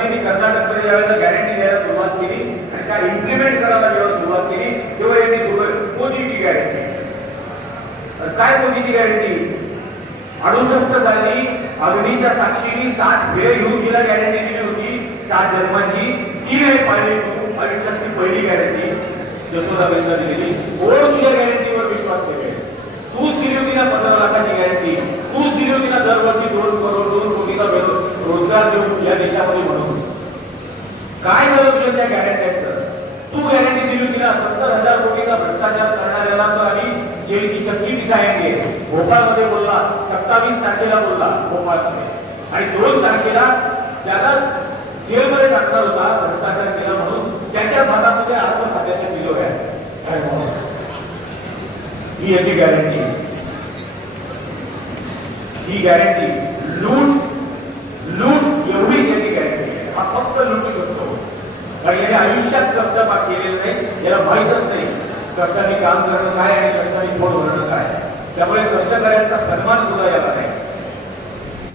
मोदींनी कर्नाटकमध्ये ज्यावेळेला गॅरंटी द्यायला सुरुवात केली आणि त्या इम्प्लिमेंट करायला जेव्हा सुरुवात केली तेव्हा यांनी सुरुवात मोदीची गॅरंटी काय मोदीची गॅरंटी अडुसष्ट साली अग्नीच्या साक्षीने सात वेळ येऊन तिला गॅरंटी दिली होती. सात जन्माची. ती वेळ पाहिली तू. आयुष्यातली पहिली गॅरंटी जसोदा यशोदाबाईंना दिलेली कोण तुझ्या या देशामध्ये म्हणून काय झालं तुझ्या त्या गॅरंट्यांचं तू गॅरंटी दिली तिला सत्तर हजार कोटीचा भ्रष्टाचार करणाऱ्याला तर आणि जेल की चक्की पिसायंगे भोपाळमध्ये बोलला सत्तावीस तारखेला बोलला भोपाळमध्ये. आणि दोन तारखेला ज्याला जेलमध्ये टाकणार होता भ्रष्टाचार केला म्हणून त्याच्याच हातामध्ये अर्थ खात्याचे दिलो आहे ही याची गॅरंटी ही गॅरंटी लूट एवढी त्याची गॅरंटी आहे हा फक्त लुटू शकतो कारण याने आयुष्यात कष्ट केलेलं नाही याला माहीतच नाही कष्टाने काम करणं काय आणि कष्टाने फोड भरणं काय. त्यामुळे कष्टकऱ्यांचा सन्मान सुद्धा याला